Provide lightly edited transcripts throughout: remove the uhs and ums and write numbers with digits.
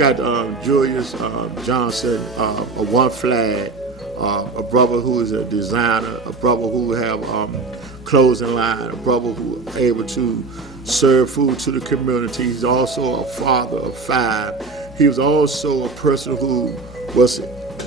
got Julius Johnson, a One Flag, a brother who is a designer, a brother who have clothing line, a brother who able to serve food to the community. He's also a father of 5. He was also a person who was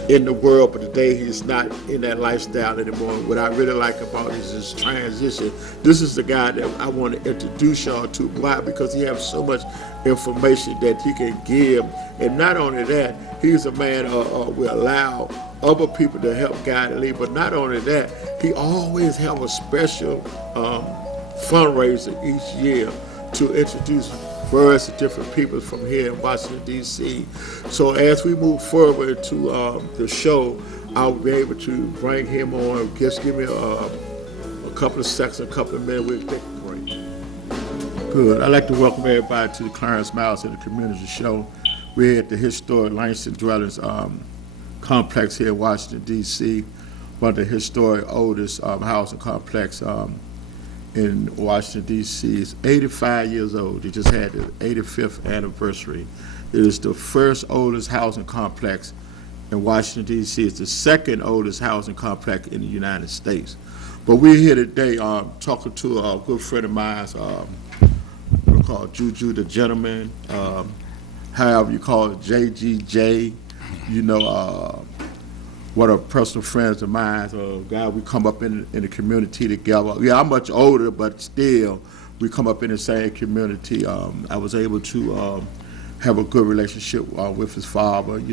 in the world, but today he's not in that lifestyle anymore. What I really like about his transition, this is the guy that I want to introduce y'all to. Why? Because he has so much information that he can give. And not only that, he's a man will allow other people to help guide and lead. But not only that, he always have a special fundraiser each year to introduce various different people from here in Washington, D.C. So as we move forward to the show, I'll be able to bring him on. Just give me a couple of seconds, a couple of minutes. We'll take a break. Good. I'd like to welcome everybody to the Clarence Miles and the Community Show. We're at the historic Langston Dwellings complex here in Washington, D.C., one of the historic oldest housing complex in Washington, D.C. It's 85 years old. It just had the 85th anniversary. It is the first oldest housing complex in Washington, D.C. It's the second oldest housing complex in the United States. But we're here today talking to a good friend of mine, we call Juju the Gentleman, however you call it, JGJ, one of personal friends of mine, God, we come up in the community together. Yeah, I'm much older, but still, we come up in the same community. I was able to have a good relationship with his father, and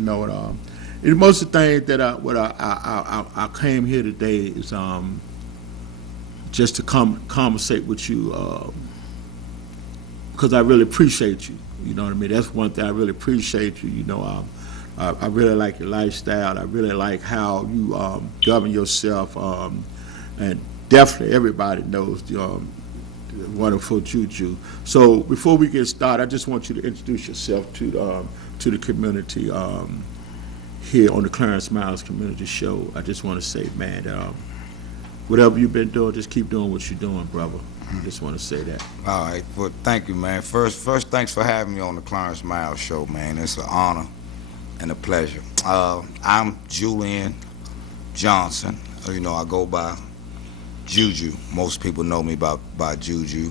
most of the things that I came here today is just to conversate with you, because I really appreciate you. You know what I mean? That's one thing I really appreciate you. I really like your lifestyle. I really like how you govern yourself, and definitely everybody knows the wonderful Juju. So before we get started, I just want you to introduce yourself to the community here on the Clarence Miles Community Show. I just want to say, man, whatever you've been doing, just keep doing what you're doing, brother. I just want to say that. All right. Well, thank you, man. First, thanks for having me on the Clarence Miles Show, man. It's an honor and a pleasure. I'm Julian Johnson. I go by Juju. Most people know me by Juju.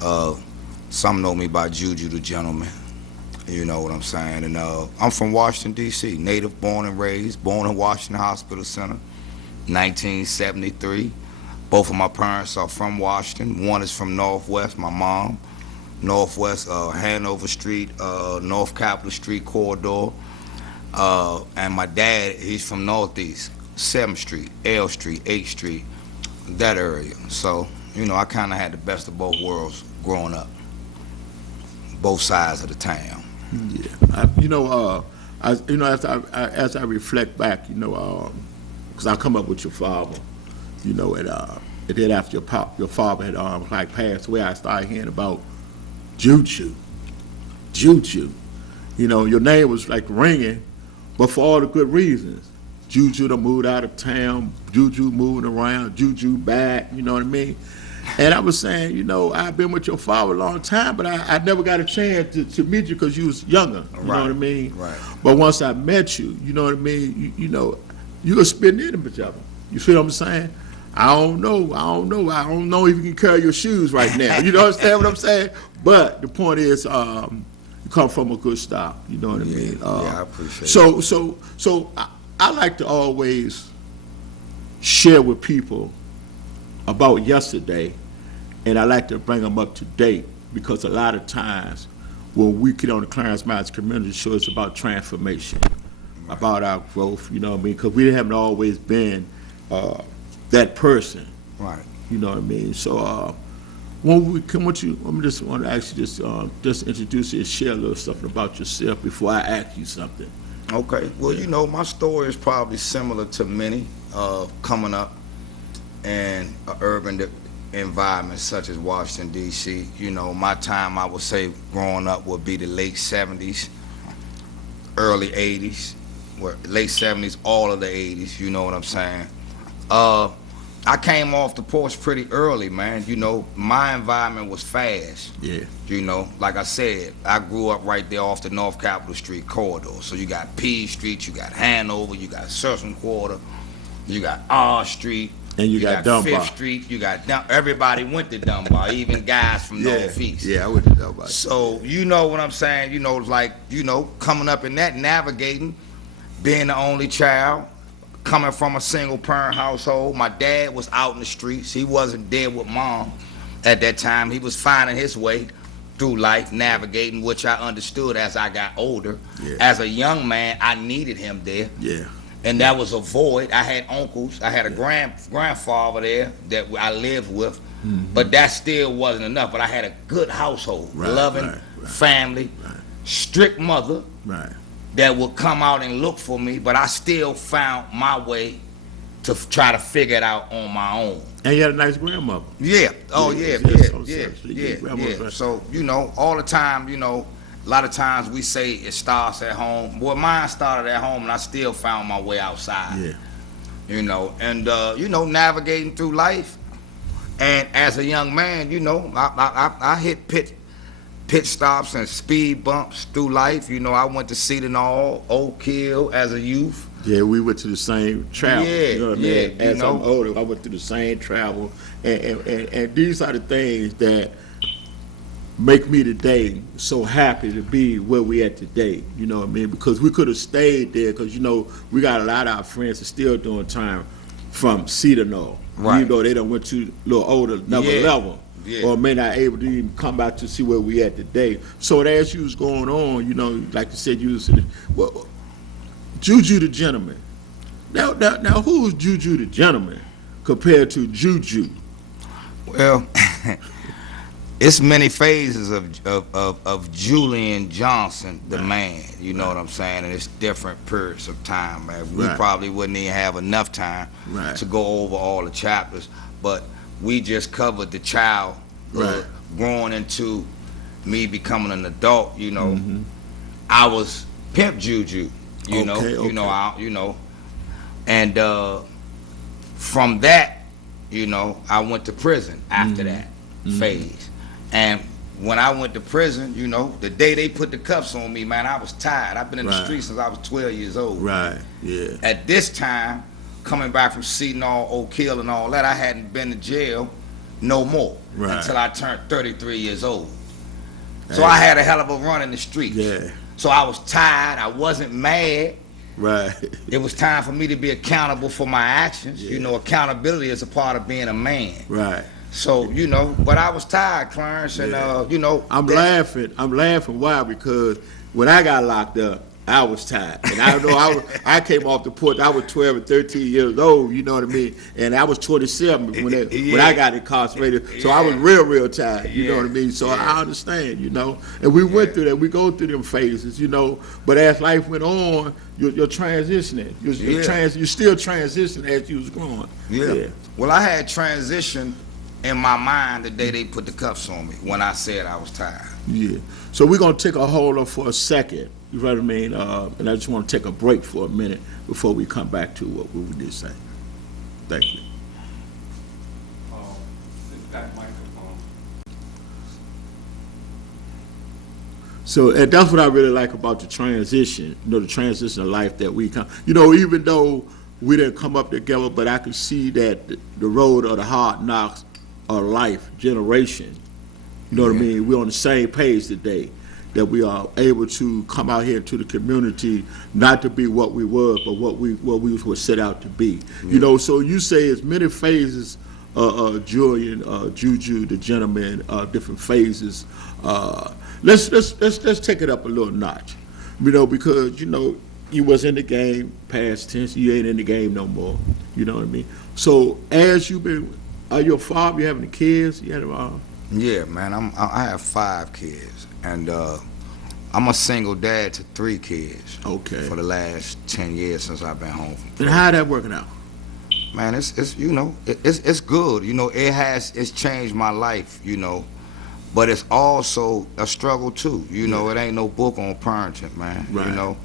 Some know me by Juju the Gentleman. You know what I'm saying? And I'm from Washington, D.C., native, born and raised, born in Washington Hospital Center, 1973. Both of my parents are from Washington. One is from Northwest, my mom. Northwest, Hanover Street, North Capitol Street corridor. And my dad, he's from Northeast, 7th Street, L Street, 8th Street, that area. So, I kind of had the best of both worlds growing up, both sides of the town. Yeah, as I reflect back, because I come up with your father, and then after your father had passed away, I started hearing about Juju. Your name was like ringing, but for all the good reasons. Juju done moved out of town, Juju moving around, Juju back, you know what I mean? And I was saying, I've been with your father a long time, but I never got a chance to meet you because you was younger, you know what I mean? Right. But once I met you, you know what I mean, you were spitting in each other. You feel what I'm saying? I don't know if you can carry your shoes right now. You understand what I'm saying? But the point is, you come from a good stop. You know what I mean? Yeah, I appreciate it. So I like to always share with people about yesterday, and I like to bring them up to date, because a lot of times when we get on the Clarence Miles Community Show, it's about transformation, about our growth, you know what I mean? Because we haven't always been that person. Right. You know what I mean? So when we come with you, I just want to ask you just introduce you and share a little something about yourself before I ask you something. Okay. Well, my story is probably similar to many coming up in an urban environment such as Washington, D.C. My time, I would say, growing up would be the late 70s, early 80s, late 70s, all of the 80s, you know what I'm saying? I came off the porch pretty early, man. You know, my environment was fast. Yeah. You know, like I said, I grew up right there off the North Capitol Street corridor. So you got P Street, you got Hanover, you got Surfing Quarter, you got R Street, And you got Dunbar. Fifth Street, you got everybody went to Dunbar, even guys from Northeast. Yeah, I went to Dunbar. So you know what I'm saying? You know, like, you know, coming up in that, navigating, being the only child, coming from a single parent household. My dad was out in the streets. He wasn't there with mom at that time. He was finding his way through life, navigating, which I understood as I got older. Yeah. As a young man, I needed him there. Yeah. And that was a void. I had uncles. I had a grandfather there that I lived with. But that still wasn't enough. But I had a good household, loving family, strict mother. Right. That would come out and look for me, but I still found my way to try to figure it out on my own. And you had a nice grandmother. Yeah. Oh, yeah. So, you know, all the time, you know, a lot of times we say it starts at home. Well, mine started at home, and I still found my way outside. Yeah. You know, and, you know, navigating through life. And as a young man, you know, I hit pit stops and speed bumps through life. You know, I went to Cedar Hall, Oak Hill as a youth. Yeah, we went to the same travel. Yeah, you know what I yeah, mean? As I'm older, I went through the same travel. And these are the things that make me today so happy to be where we at today. You know what I mean? Because we could have stayed there, because, you know, we got a lot of our friends that still doing time from Cedar Hall. Right. Even though they done went to a little older, another level. Yeah. Or may not able to even come back to see where we at today. So as you was going on, you know, like you said, you was well, Juju the Gentleman. Now, who's Juju the Gentleman compared to Juju? Well, it's many phases of Julian Johnson, the man. You know what I'm saying? And it's different periods of time, man. We probably wouldn't even have enough time to go over all the chapters, but we just covered the child growing into me becoming an adult. You know, I was Pimp Juju. You know, and from that, you know, I went to prison after that phase. And when I went to prison, you know, the day they put the cuffs on me, man, I was tired. I've been in the streets since I was 12 years old. Right. Yeah. At this time, coming back from Cedar Hall, Oak Hill, and all that, I hadn't been to jail no more until I turned 33 years old. So I had a hell of a run in the streets. Yeah. So I was tired. I wasn't mad. Right. It was time for me to be accountable for my actions. You know, accountability is a part of being a man. Right. So, you know, but I was tired, Clarence, and, you know. I'm laughing. Why? Because when I got locked up, I was tired. And I know I came off the porch, I was 12 or 13 years old, you know what I mean? And I was 27 when I got incarcerated. So I was real tired, you know what I mean? So I understand, you know. And we went through that. We go through them phases, you know. But as life went on, you're transitioning. You're still transitioning as you was growing. Yeah. Well, I had transition in my mind the day they put the cuffs on me when I said I was tired. Yeah. So we're going to take a hold of for a second. You know what I mean? And I just want to take a break for a minute before we come back to what we did say. Thank you. That microphone. So and that's what I really like about the transition, you know, the transition of life that we come. You know, even though we didn't come up together, but I could see that the road of the hard knocks of life generation, you know what I mean? We're on the same page today, that we are able to come out here to the community, not to be what we were, but what we were set out to be. You know, so you say it's many phases, Julian, Juju, the Gentleman, different phases. Let's take it up a little notch, you know, because, you know, you was in the game, past tense, you ain't in the game no more, you know what I mean? So as you've been, are you a father, you having kids? You had Yeah, man, I have 5 kids, and I'm a single dad to 3 kids. Okay. For the last 10 years since I've been home from prison. And how that working out? Man, it's you know, it's good. You know, it's changed my life, you know, but it's also a struggle too. You know, it ain't no book on parenting, man. Right. You know,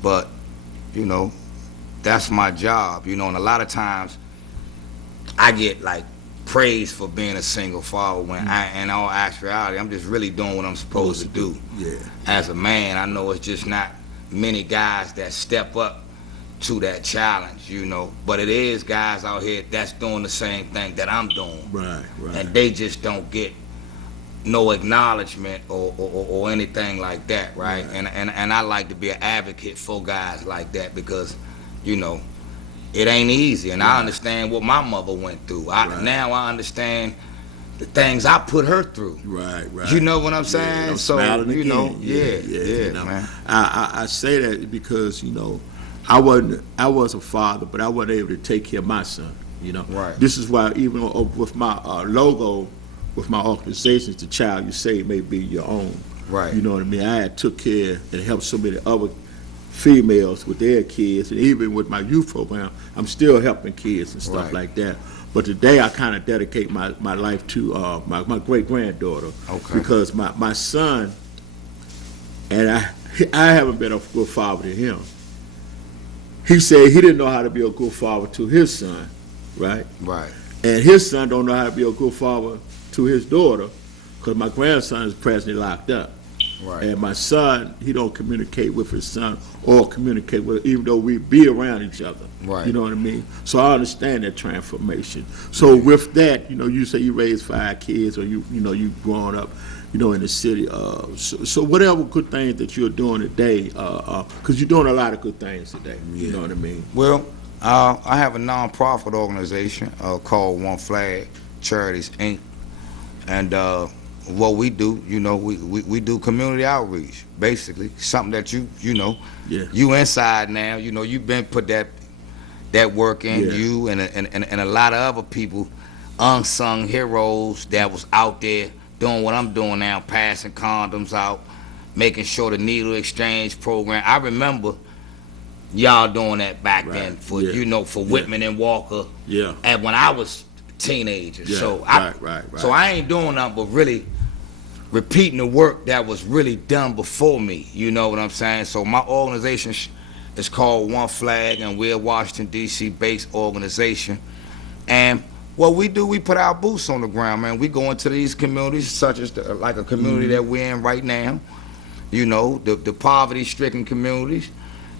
but you know, that's my job. You know, and a lot of times I get like praise for being a single father when in all actuality, I'm just really doing what I'm supposed to do. Yeah. As a man, I know it's just not many guys that step up to that challenge, you know. But it is guys out here that's doing the same thing that I'm doing. Right. And they just don't get no acknowledgement or anything like that, right? And I like to be an advocate for guys like that because, you know, it ain't easy, and I understand what my mother went through. Now I understand the things I put her through. Right. You know what I'm saying? Yeah, I'm so smiling you again. know, You know, man. I say that because, you know, I was a father, but I wasn't able to take care of my son. You know, Right. This is why even with my logo, with my organization, the child you say may be your own. Right. You know what I mean? I had took care and helped so many other females with their kids, and even with my youth program, I'm still helping kids and stuff Right. like that. But today I kind of dedicate my life to my great granddaughter. Okay. Because my son, and I haven't been a good father to him. He said he didn't know how to be a good father to his son, right? Right. And his son don't know how to be a good father to his daughter, because my grandson is presently locked up. Right. And my son, he don't communicate with his son or communicate with, even though we be around each other. Right. You know what I mean? So I understand that transformation. So with that, you know, you say you raised 5 kids, or you growing up, you know, in the city. So whatever good things that you're doing today, because you're doing a lot of good things today. You know what I mean? Well, I have a non-profit organization called One Flag Charities Inc. And what we do, you know, we do community outreach, basically. Something that you know, you inside now, you know, you've been put that work in, you and a lot of other people, unsung heroes that was out there doing what I'm doing now, passing condoms out, making sure the needle exchange program. I remember y'all doing that back then for you know, for Whitman and Walker. Yeah. And when I was teenager. Yeah, So right. So I ain't doing nothing but really repeating the work that was really done before me. You know what I'm saying? So my organization is called One Flag, and we're a Washington, D.C. based organization. And what we do, we put our boots on the ground, man. We go into these communities, such as like a community that we're in right now, you know, the poverty-stricken communities,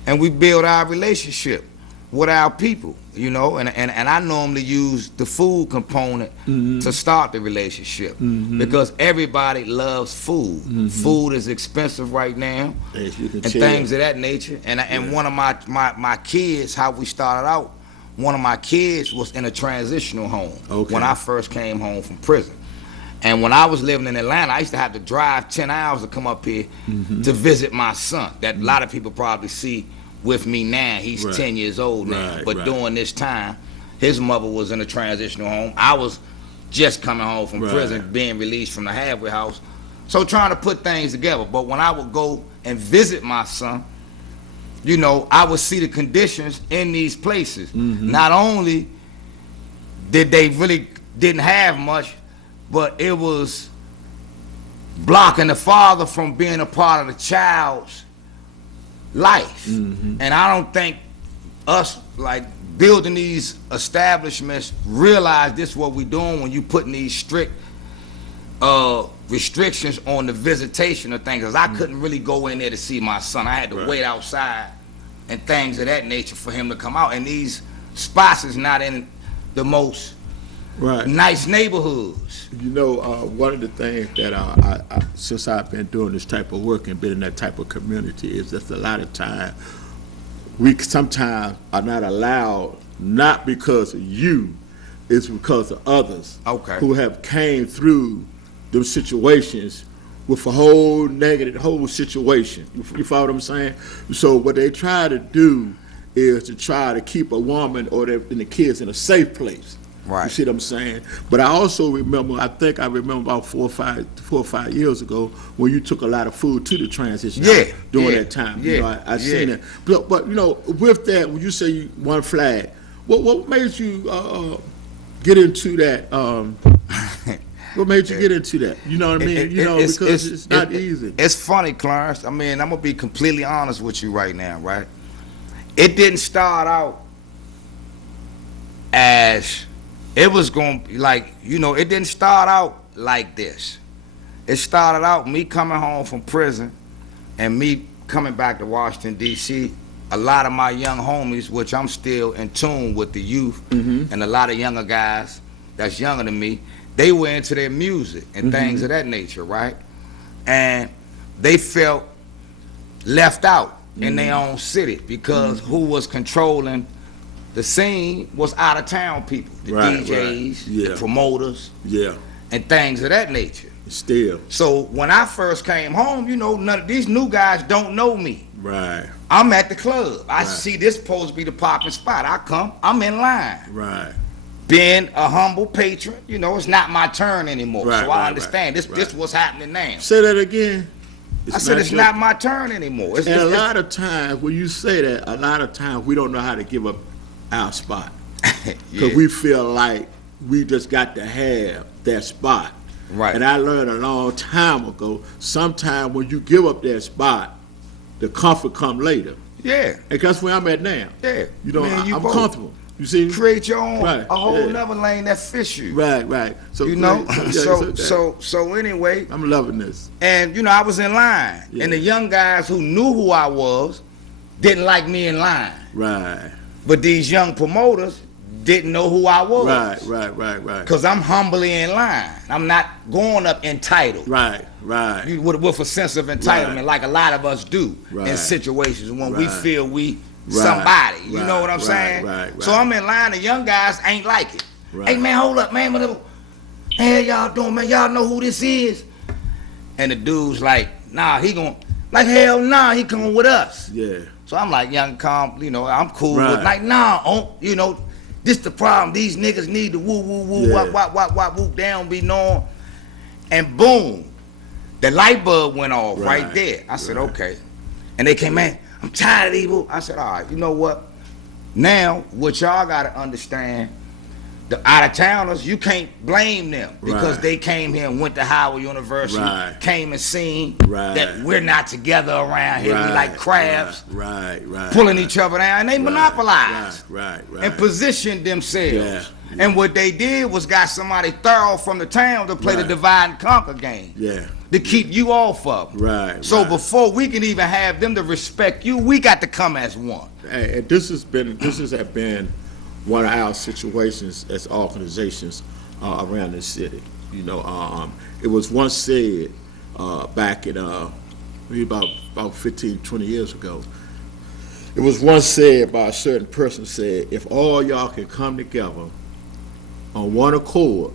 and we build our relationship with our people, you know, and I normally use the food component to start the relationship because everybody loves food. Food is expensive right now, and things of that nature. And one of my kids, how we started out, one of my kids was in a transitional home when I first came home from prison. And when I was living in Atlanta, I used to have to drive 10 hours to come up here to visit my son, that a lot of people probably see with me now. He's 10 years old now. But during this time, his mother was in a transitional home. I was just coming home from prison, being released from the halfway house. So trying to put things together. But when I would go and visit my son, you know, I would see the conditions in these places. Not only did they really didn't have much, but it was blocking the father from being a part of the child's life. And I don't think us, like, building these establishments realize this is what we're doing when you putting these strict restrictions on the visitation of things. Because I couldn't really go in there to see my son. I had to wait outside and things of that nature for him to come out. And these spots is not in the most nice neighborhoods. You know, one of the things that I since I've been doing this type of work and been in that type of community is that a lot of time we sometimes are not allowed, not because of you, it's because of others who have came through those situations with a whole negative, whole situation. You follow what I'm saying? So what they try to do is to try to keep a woman or the kids in a safe place. You see what I'm saying? But I also remember, I remember about 4 or 5 years ago when you took a lot of food to the transition during that time. You know, I seen it. But you know, with that, when you say One Flag, what made you get into that? What made you get into that? You know what I mean? Because it's not easy. It's funny, Clarence. I mean, I'm gonna be completely honest with you right now, right? It didn't start out as it was going to be like, you know, it didn't start out like this. It started out me coming home from prison and me coming back to Washington, D.C. A lot of my young homies, which I'm still in tune with the youth, and a lot of younger guys that's younger than me, they were into their music and things of that nature, right? And they felt left out in their own city because who was controlling the scene was out of town people, the DJs, the promoters, and things of that nature. Still. So when I first came home, you know, none of these new guys don't know me. Right. I'm at the club. I see this supposed to be the popping spot. I come, I'm in line. Right. Being a humble patron, you know, it's not my turn anymore. Right, so I understand this what's happening now. Say that again. I said it's not my turn anymore. And a lot of times when you say that, a lot of times we don't know how to give up our spot. Because we feel like we just got to have that spot. Right. And I learned a long time ago, sometimes when you give up that spot, the comfort come later. Yeah. And that's where I'm at now. Yeah. You know, Man, I'm comfortable. You see? Create your own, Right, a whole yeah. nother lane that fits you. Right. So You know? yeah, So anyway, I'm loving this. and you know, I was in line. Yeah. And the young guys who knew who I was didn't like me in line. Right. But these young promoters didn't know who I was. Right. Because I'm humbly in line. I'm not going up entitled. Right. With a sense of entitlement, like a lot of us do in situations when we feel we somebody. You know what I'm saying? Right. So I'm in line, the young guys ain't like it. Right. Hey man, hold up, man. What the hell y'all doing, man? Y'all know who this is? And the dude's like, nah, he gon' like hell nah, he coming with us. Yeah. So I'm like, young, calm, you know, I'm cool. Right. But like, nah, you know, this the problem. These niggas need to woo, wop, whoop, they don't be known. And boom, the light bulb went off right there. I said, okay. And they came, man, I'm tired of these. I said, all right, you know what? Now, what y'all got to understand, the out-of-towners, you can't blame them because they came here and went to Howard University, came and seen that we're not together around here. We like crabs, pulling each other down, and they monopolized and positioned themselves. And what they did was got somebody thorough from the town to play the divide and conquer game. To keep you off of them. So before we can even have them to respect you, we got to come as one. And this has been one of our situations as organizations around this city. You know, it was once said back in maybe about 15, 20 years ago. It was once said by a certain person said, if all y'all can come together on one accord,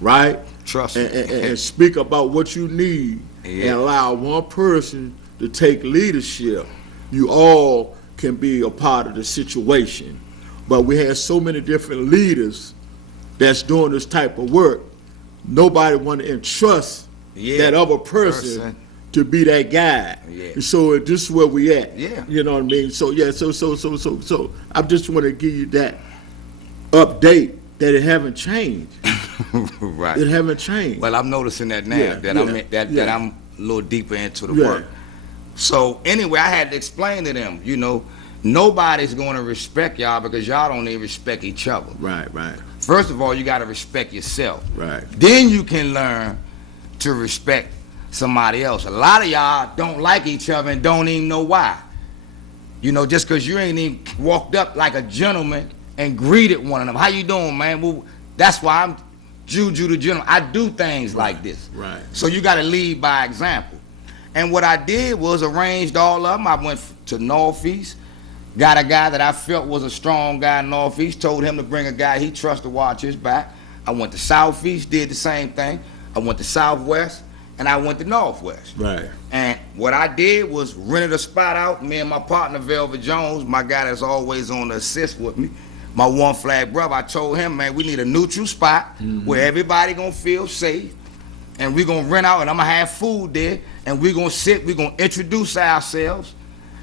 right? Trust me. And speak about what you need and allow one person to take leadership, you all can be a part of the situation. But we have so many different leaders that's doing this type of work. Nobody want to entrust that other person to be that guy. And so this is where we at. You know what I mean? So so I just want to give you that update that it haven't changed. It haven't changed. Well, I'm noticing that now that I'm a little deeper into the work. So anyway, I had to explain to them, you know, nobody's going to respect y'all because y'all don't even respect each other. Right. First of all, you got to respect yourself. Right. Then you can learn to respect somebody else. A lot of y'all don't like each other and don't even know why. You know, just because you ain't even walked up like a gentleman and greeted one of them. How you doing, man? Well, that's why I'm Juju the gentleman. I do things like this. Right. So you got to lead by example. And what I did was arranged all of them. I went to Northeast, got a guy that I felt was a strong guy in Northeast, told him to bring a guy he trusts to watch his back. I went to Southeast, did the same thing. I went to Southwest, and I went to Northwest. Right. And what I did was rented a spot out. Me and my partner, Velvet Jones, my guy that's always on the assist with me, my one flag brother, I told him, man, we need a neutral spot where everybody gonna feel safe. And we gonna rent out, and I'm gonna have food there, and we gonna sit, we gonna introduce ourselves,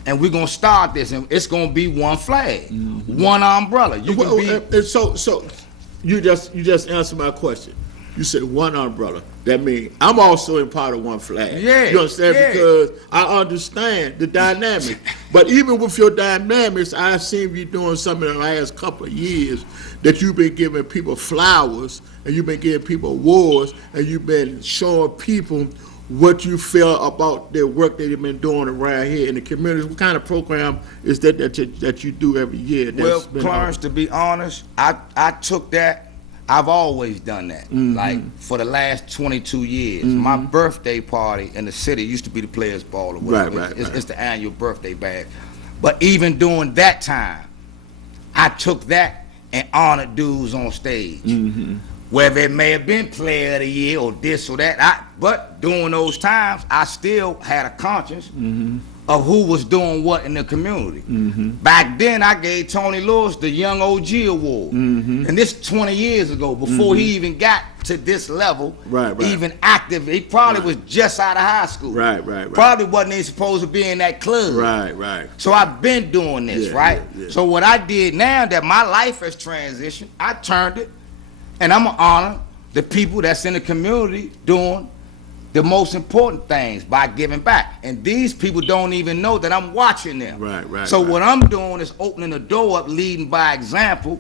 and we gonna start this, and it's gonna be one flag, one umbrella. You can be. So you just answered my question. You said one umbrella. That means I'm also in part of one flag. Yeah, You understand? yeah. Because I understand the dynamic. But even with your dynamics, I've seen you doing something in the last couple of years that you've been giving people flowers and you've been giving people awards and you've been showing people what you feel about their work that they've been doing around here in the community. What kind of program is that you do every year? Well, That's been Clarence, to be honest, I took that. I've always done that. Like for the last 22 years, my birthday party in the city used to be the Players Ball or whatever. Right. It's the annual birthday bash. But even during that time, I took that and honored dudes on stage. Whether it may have been Player of the Year or this or that, but during those times, I still had a conscience of who was doing what in the community. Back then, I gave Tony Lewis the Young OG Award. And this 20 years ago, before he even got to this level, Right. even active. He probably was just out of high school. Right. Probably wasn't even supposed to be in that club. Right. So I've been doing this, Yeah, right? yeah. So what I did now that my life has transitioned, I turned it, and I'm gonna honor the people that's in the community doing the most important things by giving back. And these people don't even know that I'm watching them. Right. So what I'm doing is opening the door up, leading by example,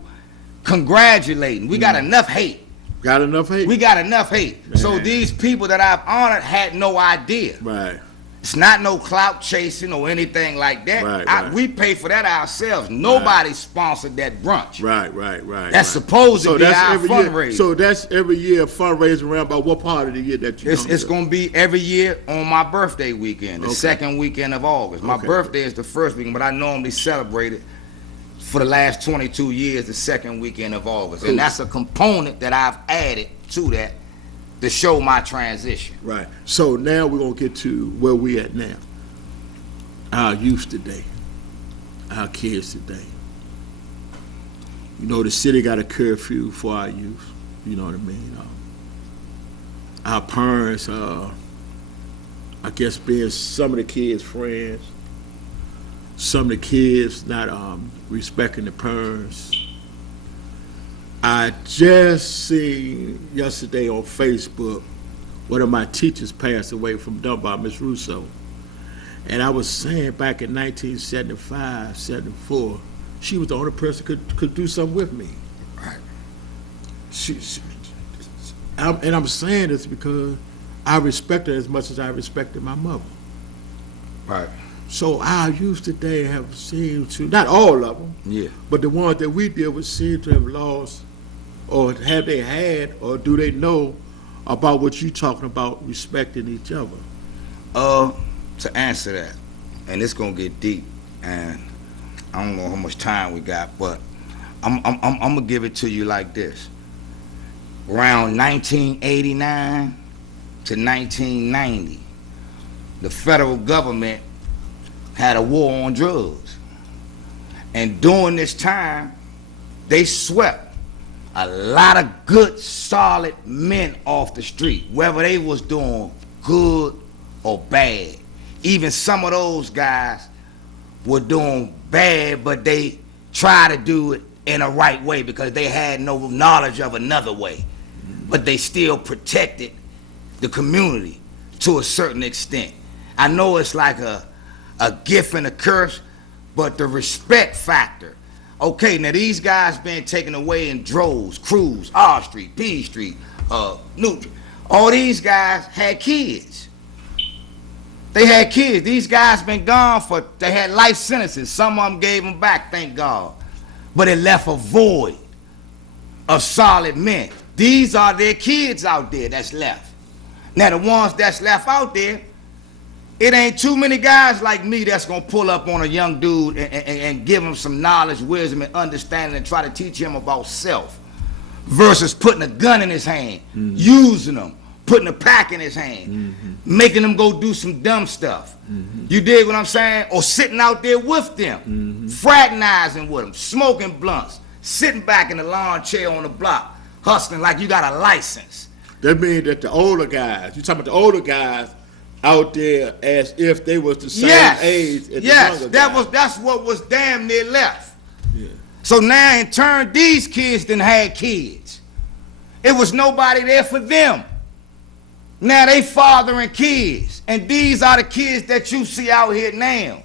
congratulating. We got enough hate. Got enough hate? We got enough hate. So Man. these people that I've honored had no idea. Right. It's not no clout chasing or anything like that. Right. We pay for that ourselves. Nobody sponsored that brunch. Right. That's supposed to be our every fundraiser. year. So that's every year fundraising around about what part of the year that you It's going to be every year on my birthday weekend, the Okay. second weekend of August. My Okay. birthday is the first weekend, but I normally celebrate it for the last 22 years, the second weekend of August. Cool. And that's a component that I've added to that to show my transition. Right. So now we're going to get to where we at now. Our youth today. Our kids today. You know, the city got a curfew for our youth. You know what I mean? Our parents, I guess being some of the kids' friends, some of the kids not respecting the parents. I just seen yesterday on Facebook, one of my teachers passed away from Dunbar, Miss Russo. And I was saying back in 1975, 74, she was the only person could do something with me. Right. I'm saying this because I respect her as much as I respected my mother. Right. So our youth today have seemed to, not all of them, Yeah. but the ones that we deal with seem to have lost, or have they had, or do they know about what you're talking about, respecting each other? To answer that, and it's gonna get deep, and I don't know how much time we got, but I'm gonna give it to you like this. Around 1989 to 1990, the federal government had a war on drugs, and during this time, they swept a lot of good, solid men off the street, whether they was doing good or bad. Even some of those guys were doing bad, but they tried to do it in a right way because they had no knowledge of another way. But they still protected the community to a certain extent. I know it's like a gift and a curse, but the respect factor. Okay, now these guys been taken away in droves, Cruz, R Street, P Street, Nutri. All these guys had kids. They had kids. These guys been gone they had life sentences. Some of them gave them back, thank God. But it left a void of solid men. These are their kids out there that's left. Now the ones that's left out there, it ain't too many guys like me that's gonna pull up on a young dude and give him some knowledge, wisdom, and understanding and try to teach him about self versus putting a gun in his hand, using him, putting a pack in his hand, making him go do some dumb stuff. You dig what I'm saying? Or sitting out there with them, fraternizing with them, smoking blunts, sitting back in the lawn chair on the block, hustling like you got a license. That means that the older guys, you're talking about the older guys out there as if they was the same age as the younger guys. That's what was damn near left. Yeah. So now in turn, these kids done had kids. It was nobody there for them. Now they fathering kids, and these are the kids that you see out here now.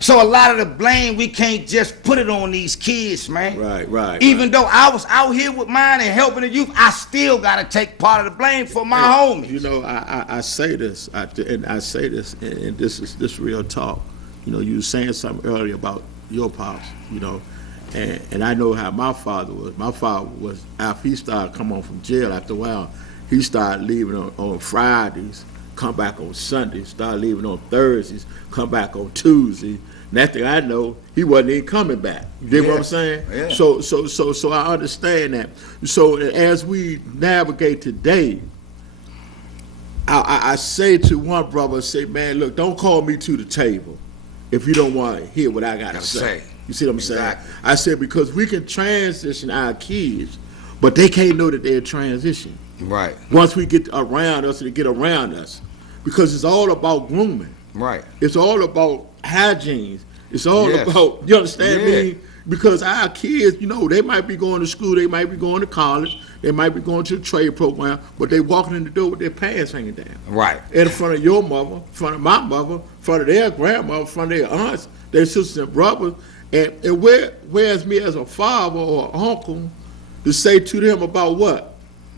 So a lot of the blame, we can't just put it on these kids, man. Right. Even though I was out here with mine and helping the youth, I still got to take part of the blame for my homies. You know, I say this, and this real talk. You know, you were saying something earlier about your pops, you know, and I know how my father was. My father was, after he started coming home from jail, after a while, he started leaving on Fridays, come back on Sundays, started leaving on Thursdays, come back on Tuesday. Next thing I know, he wasn't even coming back. You get what I'm saying? Yeah. So I understand that. So as we navigate today, I say to one brother, I say, man, look, don't call me to the table if you don't want to hear what I got to say. You see what I'm saying? I said, because we can transition our kids, but they can't know that they're transitioning. Right. Once we get around us, they get around us. Because it's all about grooming. Right. It's all about hygiene. It's all about, you understand me? Because our kids, you know, they might be going to school, they might be going to college, they might be going to a trade program, but they walking in the door with their pants hanging down. Right. In front of your mother, in front of my mother, in front of their grandmother, in front of their aunts, their sisters and brothers. And where's me as a father or uncle to say to them about what?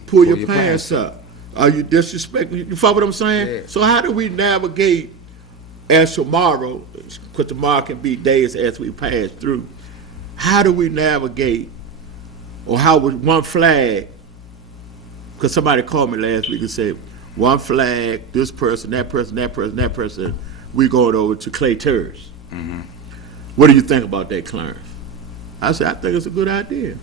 Pull your pants up. Are you disrespecting? You follow what I'm saying? Yeah. So how do we navigate as tomorrow, because tomorrow can be days as we pass through, how do we navigate, or how would one flag, because somebody called me last week and said, one flag, this person, that person, that person, that person, we going over to Clay Terrace. Mm-hmm. What do you think about that, Clarence? I said, I think it's a good idea.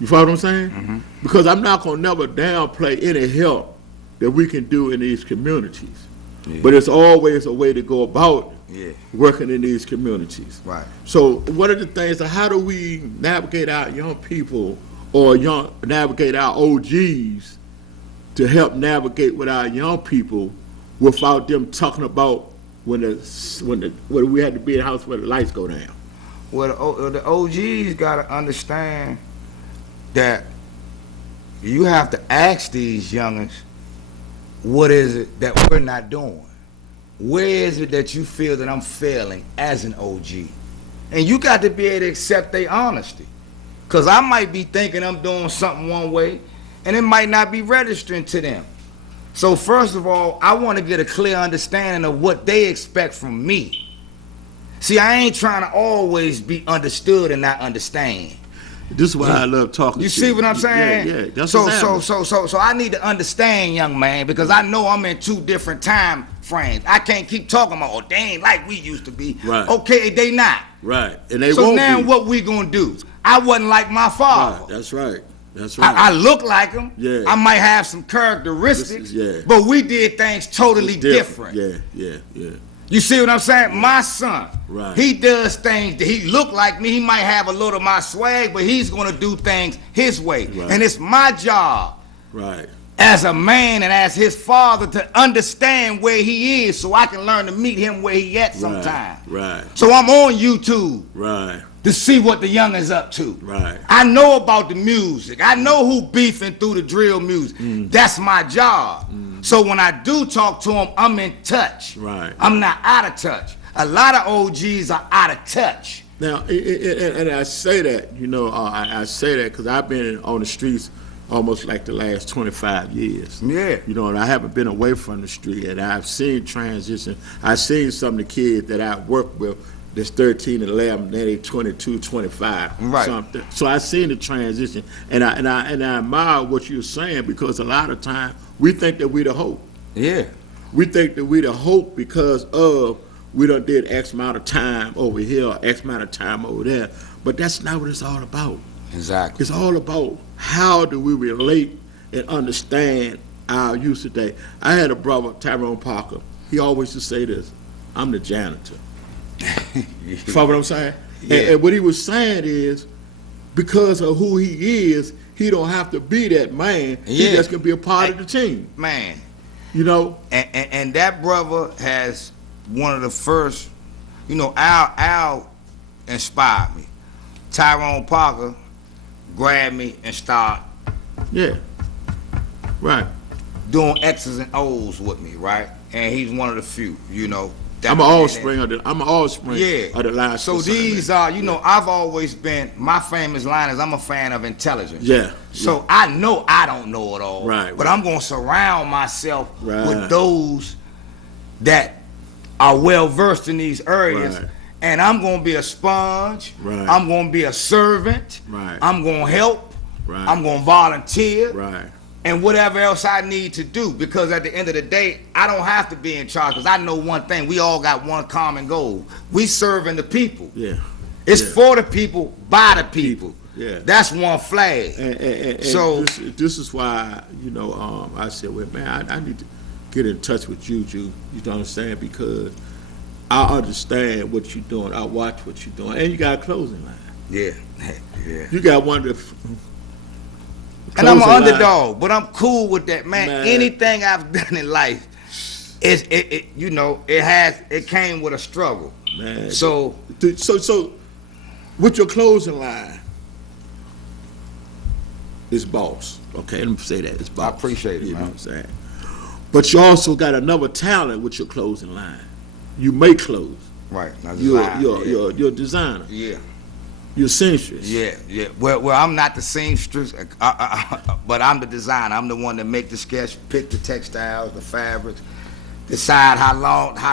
You follow what I'm saying? Mm-hmm. Because I'm not going to never downplay any help that we can do in these communities. Yeah. But it's always a way to go about working in these communities. Right. So one of the things, how do we navigate our young people or navigate our OGs to help navigate with our young people without them talking about when we had to be in the house where the lights go down? Well, the OGs got to understand that you have to ask these youngins, what is it that we're not doing? Where is it that you feel that I'm failing as an OG? And you got to be able to accept their honesty. Because I might be thinking I'm doing something one way, and it might not be registering to them. So first of all, I want to get a clear understanding of what they expect from me. See, I ain't trying to always be understood and not understand. This is why I love talking to you. You see what I'm saying? Yeah. That's so I need to understand, young man, because I know I'm in two different time frames. I can't keep talking about, oh, they ain't like we used to be. Right. Okay, they not. Right. And they so won't now be. What we gonna do? I wasn't like my father. Right. That's right. That's right. I look like him. Yeah. I might have some characteristics. Yeah. But we did things totally different. Yeah. You see what I'm saying? My son, right. He does things that he look like me. He might have a little of my swag, but he's going to do things his way. Right. And it's my job, right, as a man and as his father, to understand where he is so I can learn to meet him where he at sometime. Right. So I'm on YouTube. Right. To see what the young is up to. Right. I know about the music. I know who beefing through the drill music. That's my job. So when I do talk to them, I'm in touch. Right. I'm not out of touch. A lot of OGs are out of touch. Now, and I say that, you know, I say that because I've been on the streets almost like the last 25 years. Yeah. You know, and I haven't been away from the street, and I've seen transition. I've seen some of the kids that I work with that's 13 and 11, then they 22, 25. Right. Something. So I seen the transition, and I admire what you're saying, because a lot of time we think that we the hope. Yeah. We think that we the hope because of we done did X amount of time over here, X amount of time over there. But that's not what it's all about. Exactly. It's all about how do we relate and understand our youth today. I had a brother, Tyrone Parker. He always used to say this, I'm the janitor. You follow what I'm saying? Yeah. And what he was saying is, because of who he is, he don't have to be that man. He just can be a part of the team. Man. You know? And that brother has one of the first, you know, Al inspired me. Tyrone Parker grabbed me and started Yeah. Right. doing X's and O's with me, right? And he's one of the few, you know. that- I'm an offspring of the. I'm an offspring Yeah. of the last. So these are, you know, I've always been, my famous line is I'm a fan of intelligence. Yeah. So I know I don't know it all. Right, But right. I'm going to surround myself Right. with those that are well versed in these areas. Right. And I'm going to be a sponge. Right. I'm going to be a servant. Right. I'm going to help. Right. I'm going to volunteer. Right. And whatever else I need to do, because at the end of the day, I don't have to be in charge, because I know one thing: we all got one common goal. We serving the people. Yeah. It's Yeah. for the people, by the people. Yeah. That's one flag. And So- this is why, you know, I said, well, man, I need to get in touch with you, you know what I'm saying? Because I understand what you're doing. I watch what you're doing. And you got a closing line. Yeah, yeah. You got one of the And I'm an closing line. underdog, but I'm cool with that, man. Man. Anything I've done in life, you know, it came with a struggle. Man. So So with your closing line, it's boss. Okay, let me say that. It's boss. I appreciate it, You know man. what I'm saying? But you also got another talent with your closing line. You make clothes. right, now You're design, you're a designer. yeah. You're a seamstress. Yeah, yeah. Well, I'm not the seamstress, but I'm the designer. I'm the one that make the sketch, pick the textiles, the fabrics, decide how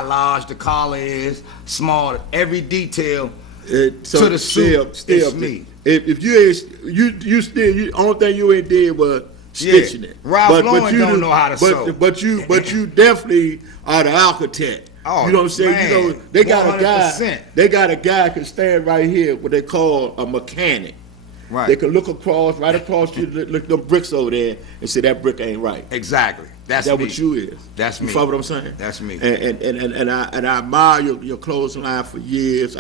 large the collar is, small, every detail. To the suit, it's me. If you ain't you still only thing you ain't did was stitching it. Ralph Lauren don't know how to sew. But you definitely are the architect. Oh, you know what I'm saying? man, You know they got a guy. 100%. They got a guy can stand right here, what they call a mechanic. Right. They can look right across you, look them bricks over there, and say that brick ain't right. Exactly. That's That me. what you is. That's You me. follow what I'm saying? That's me. And I admire your closing line for years.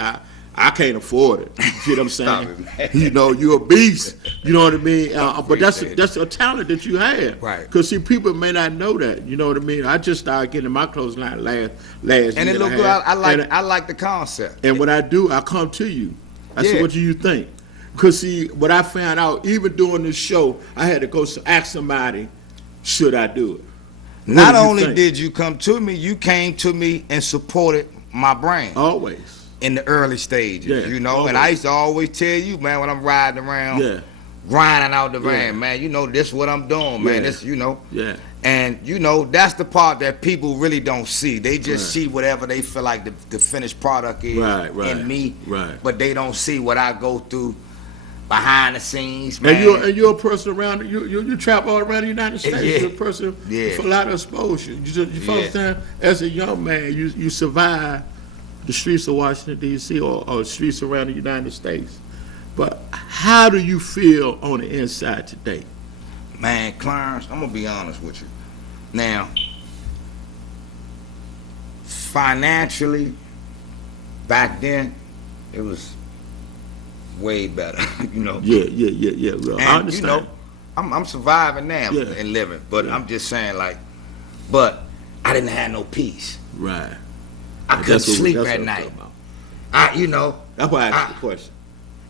I can't afford it. You see what I'm saying? Stop it, man. You know, you're a beast. You know what I mean? But appreciate that's a talent that you have. Right. Because see, people may not know that. You know what I mean? I just started getting my closing line last year. And it look a good. half. I like the concept. And when I do, I come to you. I Yeah. say, what do you think? Because see, what I found out, even doing this show, I had to go ask somebody, should I do it? What Not do you only think? did you come to me, you came to me and supported my brand Always. in the early stages. Yeah, You know, and always. I used to always tell you, man, when I'm riding around, Yeah. grinding out the Yeah. van, man, you know, this what I'm doing, man. Yeah. This, you know. Yeah. And you know, that's the part that people really don't see. They just Right. see whatever they feel like the finished product is Right, in me. right. But they don't see what I go through behind the scenes, man. And you're a person around. You travel all around the United States. Yeah. You're a person Yeah. with a lot of exposure. You Yeah. understand? As a young man, you survive the streets of Washington D.C. or streets around the United States. But how do you feel on the inside today? Man, Clarence, I'm gonna be honest with you. Now, financially, back then, it was way better, you know. Yeah. Well, I And understand. you know, I'm surviving now Yeah. and living, but Yeah. I'm just saying, like, but I didn't have no peace. Right. I couldn't That's what- sleep that's at what I'm night. talking about. You know, That's why I asked the question.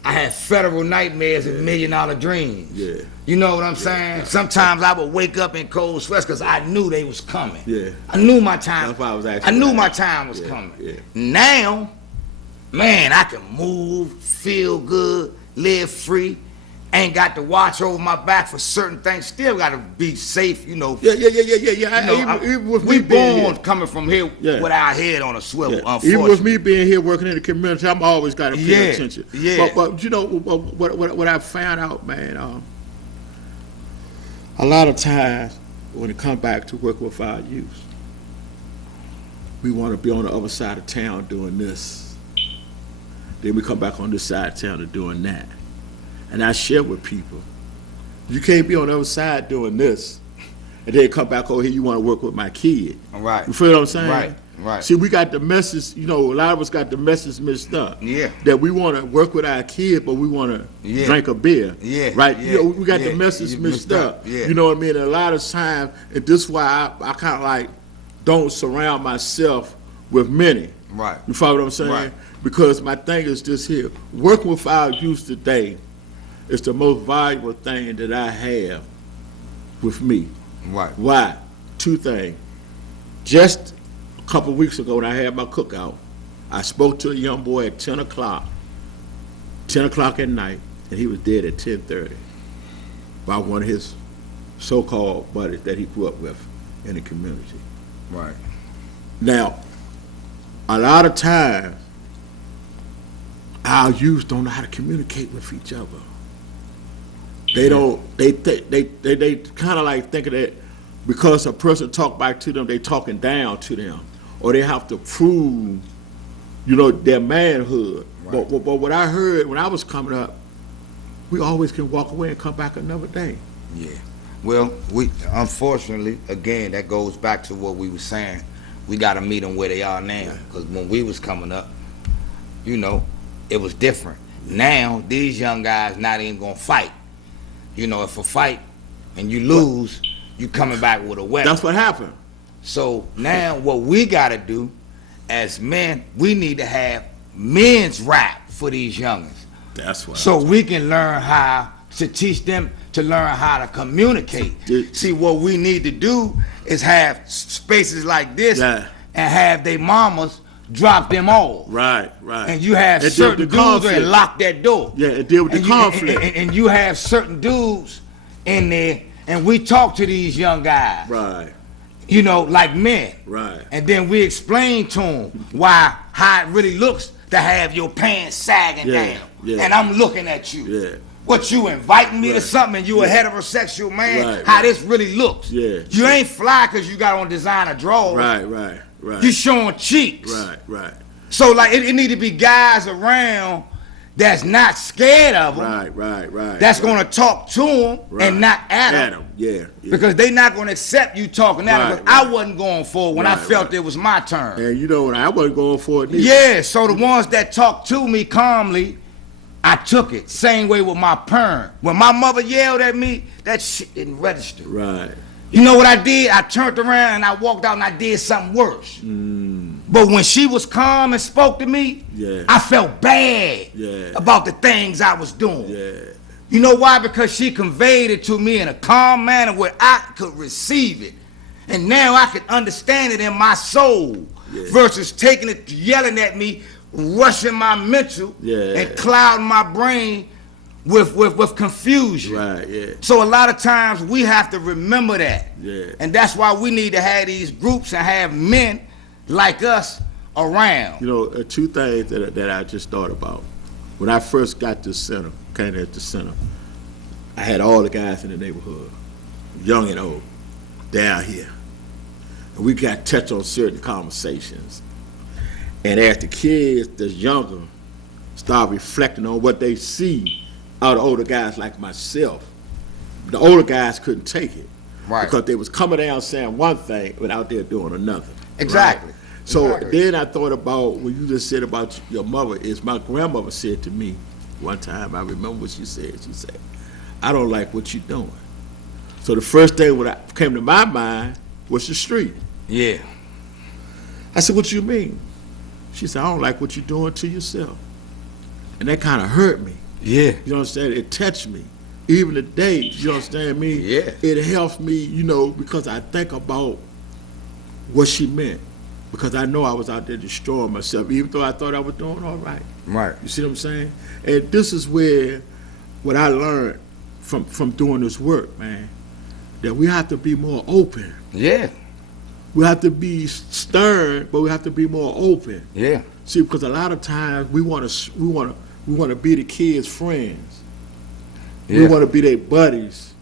I had federal nightmares and $1 million dreams. Yeah. You know what I'm saying? Sometimes I would wake up in cold sweats because I knew they was coming. Yeah. I knew my time. That's why I was asking I knew about my that. time was Yeah, coming. yeah. Now, man, I can move, feel good, live free. Ain't got to watch over my back for certain things. Still got to be safe, you know. Yeah. You know, Even with we me being born here. coming from here Yeah. with our head on a swivel. Yeah. Unfortunately, Even with me being here working in the community, I'm always got to pay Yeah, attention. yeah. But you know what I found out, man. A lot of times when it come back to work with our youth, we want to be on the other side of town doing this. Then we come back on this side of town and doing that. And I share with people, you can't be on the other side doing this, and then come back over here. You want to work with my kid. Right. You feel what I'm saying? Right. See, we got the message, you know, a lot of us got the message mixed up. Yeah. That we want to work with our kid, but we want to Yeah. drink a beer. Yeah, Right? yeah, You know, we got yeah. the message You mixed mixed up. up, yeah. You know what I mean? And a lot of times, and this is why I kind of like don't surround myself with many. Right. You follow what I'm saying? Right. Because my thing is this here. Working with our youth today is the most valuable thing that I have with me. Right. Why? Two things. Just a couple of weeks ago when I had my cookout, I spoke to a young boy at 10 o'clock at night, and he was dead at 10:30 by one of his so-called buddies that he grew up with in the community. Right. Now, a lot of times, our youth don't know how to communicate with each other. They don't. They kind of like thinking that because a person talk back to them, they talking down to them, or they have to prove, their manhood. Right. But what I heard when I was coming up, we always can walk away and come back another day. Yeah. Well, we unfortunately, again, that goes back to what we were saying. We got to meet them where they are now. Because when we was coming up, it was different. Now, these young guys not even going to fight. If a fight and you lose, you coming back with a weapon. That's what happened. So now what we got to do as men, we need to have men's rap for these youngins. That's what. So we can learn how to teach them to learn how to communicate. See, what we need to do is have spaces like this and have their mamas drop them off. Right. And you have certain dudes and lock that door. Yeah, and deal with the conflict. And you have certain dudes in there, and we talk to these young guys. Right. Like men. Right. And then we explain to them how it really looks to have your pants sagging down. Yeah. And I'm looking at you. Yeah. What, you inviting me to something and you a heterosexual man? How this really looks. Yeah. You ain't fly because you got on designer drawers. Right. You showing cheeks. Right. So like it need to be guys around that's not scared of them. Right. That's gonna talk to them and not at them. Yeah. Because they not gonna accept you talking at them. Because I wasn't going for it when I felt it was my turn. And when I wasn't going for it neither. Yeah, so the ones that talked to me calmly, I took it. Same way with my parent. When my mother yelled at me, that shit didn't register. Right. You know what I did? I turned around and I walked out and I did something worse. But when she was calm and spoke to me, I felt bad about the things I was doing. Yeah. You know why? Because she conveyed it to me in a calm manner where I could receive it. And now I can understand it in my soul versus taking it, yelling at me, rushing my mental and clouding my brain with confusion. Right, yeah. So a lot of times we have to remember that. Yeah. And that's why we need to have these groups and have men like us around. Two things that I just thought about. When I first got to center, came at the center, I had all the guys in the neighborhood, young and old, down here. And we got touch on certain conversations. And as the kids that's younger start reflecting on what they see out of older guys like myself, the older guys couldn't take it. Right. Because they was coming down saying one thing, but out there doing another. Exactly. Right? So then I thought about what you just said about your mother. Is my grandmother said to me one time, I remember what she said. She said, I don't like what you're doing. So the first thing that came to my mind was the street. Yeah. I said, what you mean? She said, I don't like what you're doing to yourself. And that kind of hurt me. Yeah. You understand? It touched me. Even today, you understand me? Yeah. It helps me, because I think about what she meant. Because I know I was out there destroying myself, even though I thought I was doing all right. Right. You see what I'm saying? And this is where what I learned from doing this work, man, that we have to be more open. Yeah. We have to be stern, but we have to be more open. Yeah. See, because a lot of times we want to be the kids' friends. Yeah. We want to be their buddies.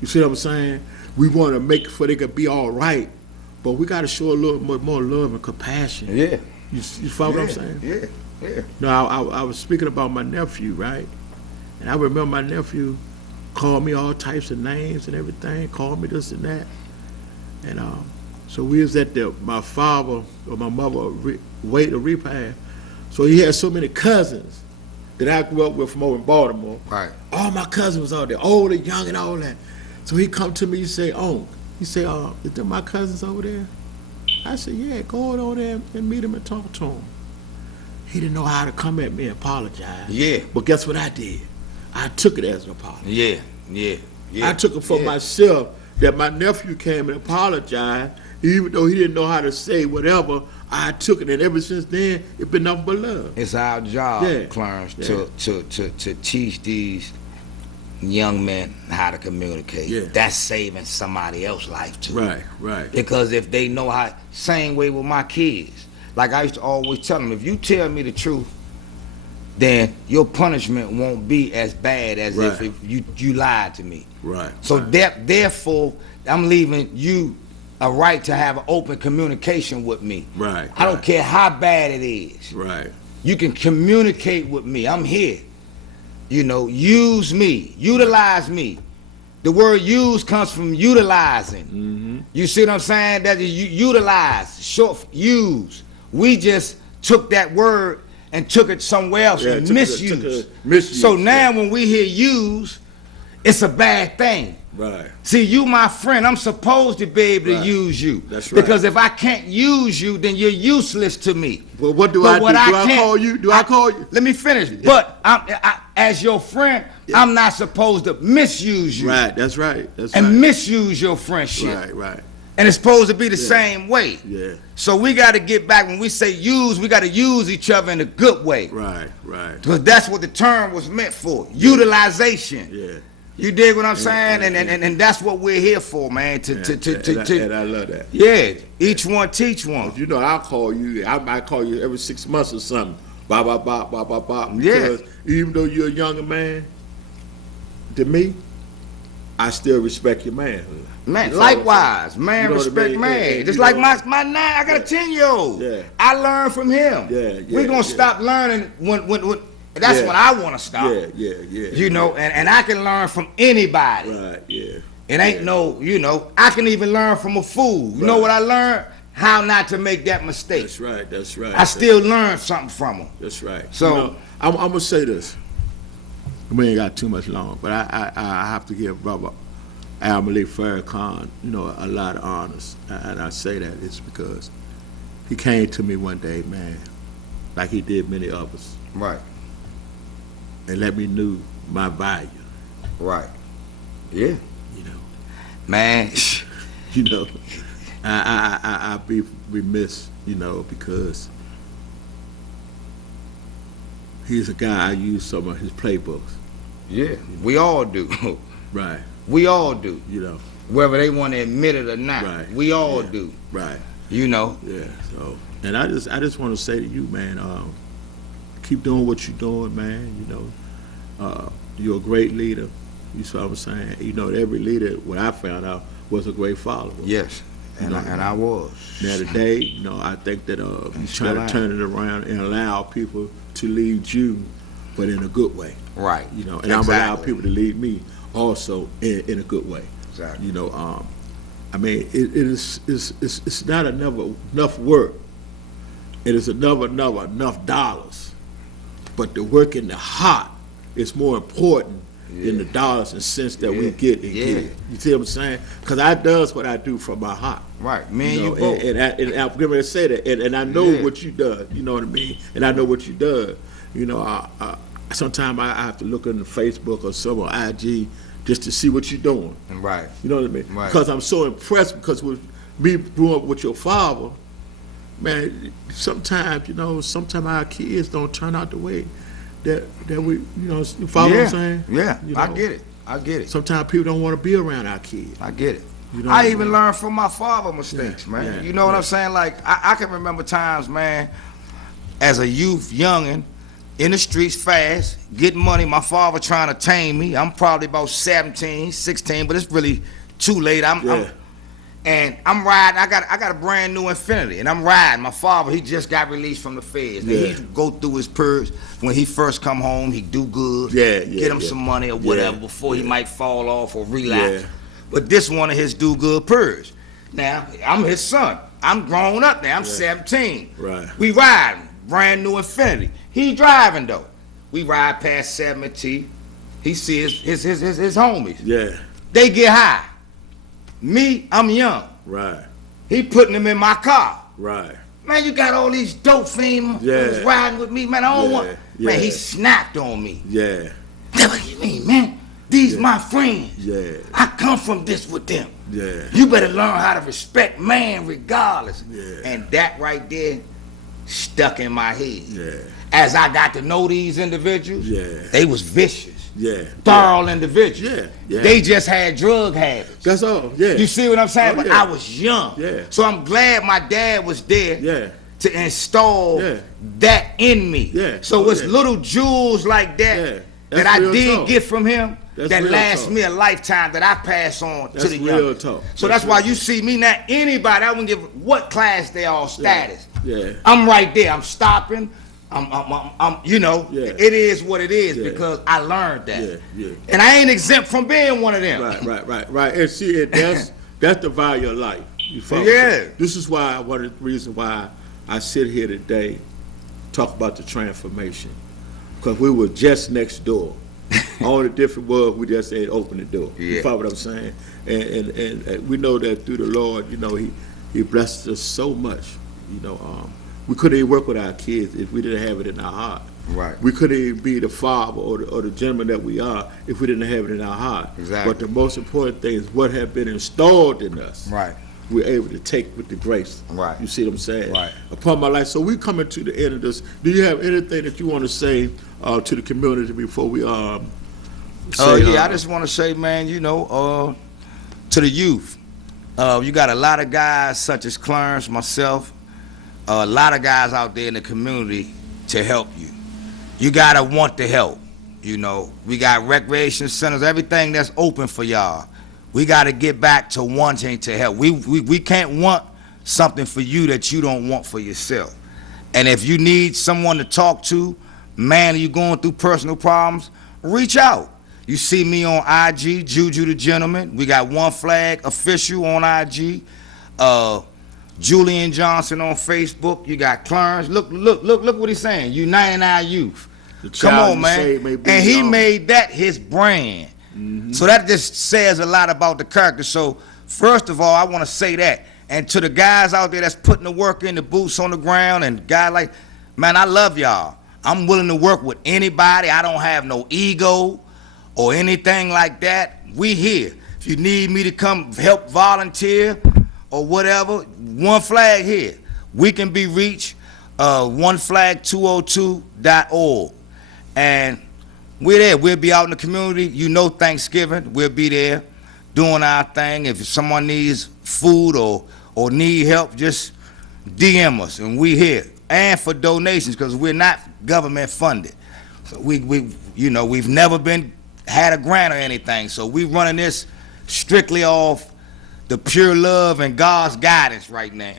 You see what I'm saying? We want to make sure they can be all right, but we got to show a little more love and compassion. Yeah. You follow what I'm saying? Yeah. Now, I was speaking about my nephew, right? And I remember my nephew called me all types of names and everything, called me this and that. And so we was at my father or my mother wait a repast. So he had so many cousins that I grew up with from over in Baltimore. Right. All my cousins was out there, old and young and all that. So he come to me and say, is them my cousins over there? I said, yeah, go on over there and meet him and talk to him. He didn't know how to come at me and apologize. Yeah. But guess what I did? I took it as an apology. Yeah. I took it for myself that my nephew came and apologized, even though he didn't know how to say whatever. I took it, and ever since then, it's been nothing but love. It's our job, Yeah. Clarence, Yeah. to teach these young men how to communicate. Yeah. That's saving somebody else's life too. Right. Because if they know how, same way with my kids. Like I used to always tell them, if you tell me the truth, then your punishment won't be as bad as Right. if you lied to me. Right. So right. therefore, I'm leaving you a right to have an open communication with me. Right. I don't care how bad it is. Right. You can communicate with me. I'm here. You know, use me, utilize me. The word use comes from utilizing. Mm-hmm. You see what I'm saying? That is utilize, short for use. We just took that word and took it somewhere else and misused. So now when we hear use, it's a bad thing. Right. See, you my friend, I'm supposed to be able to Right. use you. That's right. Because if I can't use you, then you're useless to me. Well, what do But I do? what Do I I can't- call you? Do I call you? Let me finish. But as your friend, I'm not supposed to misuse you. Right. That's right. That's And right. misuse your friendship. Right. And it's supposed to be the same way. Yeah. So we got to get back, when we say use, we got to use each other in a good way. Right. Because that's what the term was meant for. Utilization. Yeah. You dig what I'm saying? And that's what we're here for, man. And I love that. Yeah, each one teach one. You know, I'll call you. I might call you every 6 months or something. Bop. Yeah. Because even though you're a younger man, to me, I still respect your manhood. Man, You know what I'm likewise, saying? man, You know what I respect mean? man. And Just you like know- my 9, I got a 10-year-old. Yeah. I learned from him. Yeah, We're gonna yeah. stop learning when that's Yeah. when I want to stop. Yeah. You know, and I can learn from anybody. Right. Yeah. It ain't no, you know, I can even learn from a fool. You know Right. what I learned? How not to make that mistake. That's right. I still learned something from him. That's right. So- You know, I'm gonna say this. We ain't got too much long, but I have to give Brother Al Malik Farrakhan, you know, a lot of honors, and I say that it's because he came to me one day, man, like he did many others, Right. and let me know my value. Right. Yeah. You know, Man. you know, I be remiss, you know, because he's a guy I use some of his playbooks. Yeah. We all do. Right. We all do. You know. Whether they want to admit it or not. Right. We all Yeah. do. Right. You know. Yeah. So, and I just want to say to you, man, keep doing what you're doing, man. You know, you're a great leader. You see what I'm saying? You know, every leader, what I found out, was a great follower. Yes. And, You know, I was. Now today, you know, I think that you still try am. to turn it around and allow people to lead you, but in a good way. Right. You know, and I'm allowing people to lead me also in a good way. Exactly. You know, I mean, it's not enough work. It is enough dollars, but the work in the heart is more important than the dollars and cents that we get and give. You see what I'm saying? Because I does what I do from my heart. Right. Me and You you know, both. and I'm going to say that, and I know Yeah. what you does. You know what I mean? And I know what you does. You know, sometimes I have to look on the Facebook or some on IG just to see what you're doing. Right. You know what I mean? Right. Because I'm so impressed because with me growing up with your father, man, sometimes, you know, sometimes our kids don't turn out the way that we, you know, you follow what I'm saying? Yeah. You I know? get it. I get it. Sometimes people don't want to be around our kids. I get it. You know I what I even mean? learned from my father mistakes, Yeah, man. yeah, You know what yeah. I'm saying? Like, I can remember times, man, as a youth, youngin', in the streets fast, getting money, my father trying to tame me. I'm probably about 17, 16, but it's really too late. I'm riding. I got a brand new Infinity, and I'm riding. My father, he just got released from the feds. And Yeah. he'd go through his purge. When he first come home, he'd do good, Yeah, get him yeah. some money or whatever Yeah, before he yeah. might fall off or relapse. Yeah. But this one of his do good purge. Now, I'm his son. I'm grown up now. I'm 17. Right. We riding, brand new Infinity. He driving though. We ride past 70. He sees his homies. Yeah, They get high. Me, I'm young. right, He putting them in my car. right. Man, you got all these dope fiends Yeah. riding with me. Man, I don't Yeah, want. yeah. Man, he snapped on me. Yeah, What do you mean, man? These my friends. Yeah. I come from this with them. Yeah. You better learn how to respect man regardless. Yeah. And that right there stuck in my head. Yeah. As I got to know these individuals, Yeah. they was vicious. Yeah. Thorough individuals. Yeah. Yeah. They just had drug habits. That's all. Yeah. You see what I'm saying? Oh, But yeah. I was young. Yeah. So I'm glad my dad was there Yeah. to install Yeah. that in me. Yeah. So Oh, it's yeah. little jewels like that Yeah. that That's I real did talk. get from him That's that real lasts talk. me a lifetime that I pass on That's to the real young. talk. So That's that's why real you talk. see me now. Anybody, I wouldn't give what class they are, status. Yeah. I'm right there. I'm stopping. I'm you know, Yeah. it is what it is Yeah. because I learned that. Yeah. Yeah. And I ain't exempt from being one of them. Right. And see, that's the value of life. You follow? Yeah. This is why one of the reasons why I sit here today, talk about the transformation, because we were just next door. All the different was we just ain't open the door. Yeah. You follow what I'm saying? And we know that through the Lord, you know, He blessed us so much. You know, we couldn't even work with our kids if we didn't have it in our heart. Right. We couldn't even be the father or the gentleman that we are if we didn't have it in our heart. Exactly. But the most important thing is what had been installed in us. Right. We're able to take with the grace. Right. You see what I'm saying? Right. Upon my life. So we coming to the end of this. Do you have anything that you want to say to the community before we say? I just want to say, man, you know, to the youth, you got a lot of guys such as Clarence, myself, a lot of guys out there in the community to help you. You gotta want to help. You know, we got recreation centers, everything that's open for y'all. We gotta get back to wanting to help. We can't want something for you that you don't want for yourself. And if you need someone to talk to, man, you going through personal problems, reach out. You see me on IG, Juju the Gentleman. We got One Flag Official on IG. Julian Johnson on Facebook. You got Clarence. Look what he's saying. Uniting our youth. Come on, man. And he made that his brand. Mm-hmm. So that just says a lot about the character. So first of all, I want to say that. And to the guys out there that's putting the work in, the boots on the ground, and guys like, man, I love y'all. I'm willing to work with anybody. I don't have no ego or anything like that. We here. If you need me to come help volunteer or whatever, One Flag here. We can be reached, oneflag202.org. And we're there. We'll be out in the community. You know, Thanksgiving, we'll be there doing our thing. If someone needs food or need help, just DM us, and we here. And for donations, because we're not government funded. So we've never had a grant or anything. So we running this strictly off the pure love and God's guidance right now.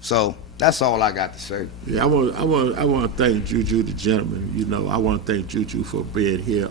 So that's all I got to say. Yeah, I want to thank Juju the Gentleman. You know, I want to thank Juju for being here.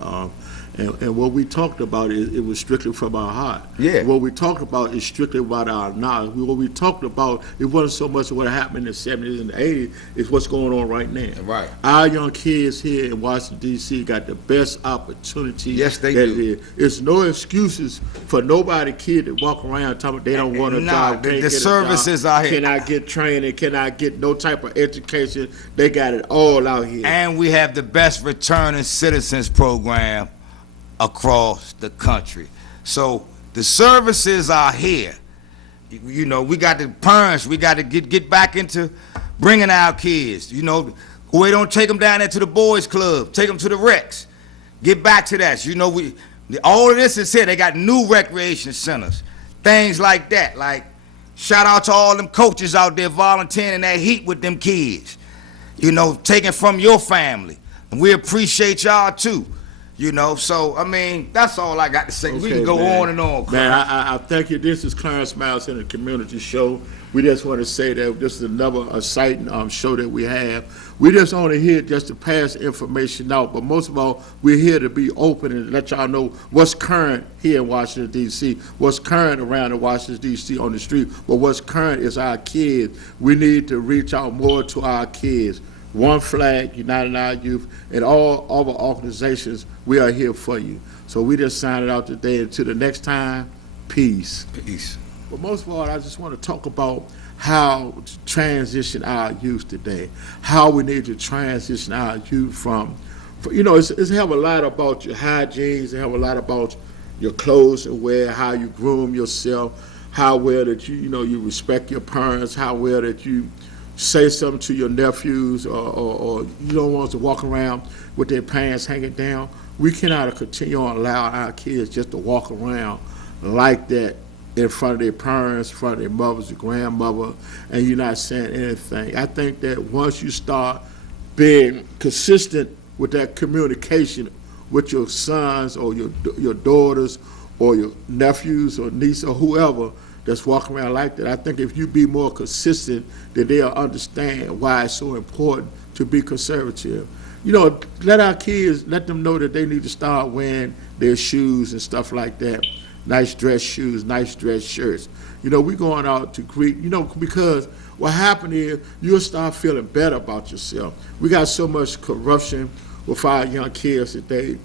And what we talked about, it was strictly from our heart. Yeah. What we talked about is strictly about our knowledge. What we talked about, it wasn't so much what happened in the 70s and the 80s, it's what's going on right now. Right. Our young kids here in Washington, D.C. got the best opportunity. Yes, they do. It's no excuses for nobody kid to walk around talking about they don't want a job. The services are here. Can I get training? Can I get no type of education? They got it all out here. And we have the best returning citizens program across the country. So the services are here. You know, we got the parents, we got to get back into bringing our kids. You know, we don't take them down there to the boys club, take them to the Rex. Get back to that. You know, all of this is here. They got new recreation centers, things like that. Like, shout out to all them coaches out there volunteering in that heat with them kids. You know, taking from your family. And we appreciate y'all too. You know, so, I mean, that's all I got to say. We can go on and on. Clarence. Man, I thank you. This is Clarence Miles in the Community Show. We just want to say that this is another exciting show that we have. We just only here just to pass information out, but most of all, we're here to be open and let y'all know what's current here in Washington, D.C., what's current around in Washington, D.C. on the street, but what's current is our kids. We need to reach out more to our kids. One Flag, United Our Youth, and all other organizations, we are here for you. So we just signed it out today. Until the next time, peace. Peace. But most of all, I just want to talk about how to transition our youth today, how we need to transition our youth from It's have a lot about your hygiene. It have a lot about your clothes and wear, how you groom yourself, how well that you respect your parents, how well that you say something to your nephews, or you don't want to walk around with their pants hanging down. We cannot continue on allow our kids just to walk around like that in front of their parents, in front of their mothers, their grandmother, and you're not saying anything. I think that once you start being consistent with that communication with your sons or your daughters or your nephews or niece or whoever that's walking around like that, I think if you be more consistent, then they'll understand why it's so important to be conservative. Let our kids, let them know that they need to start wearing their shoes and stuff like that. Nice dress shoes, nice dress shirts. We're going out to greet, because what happened is you'll start feeling better about yourself. We got so much corruption with our young kids today.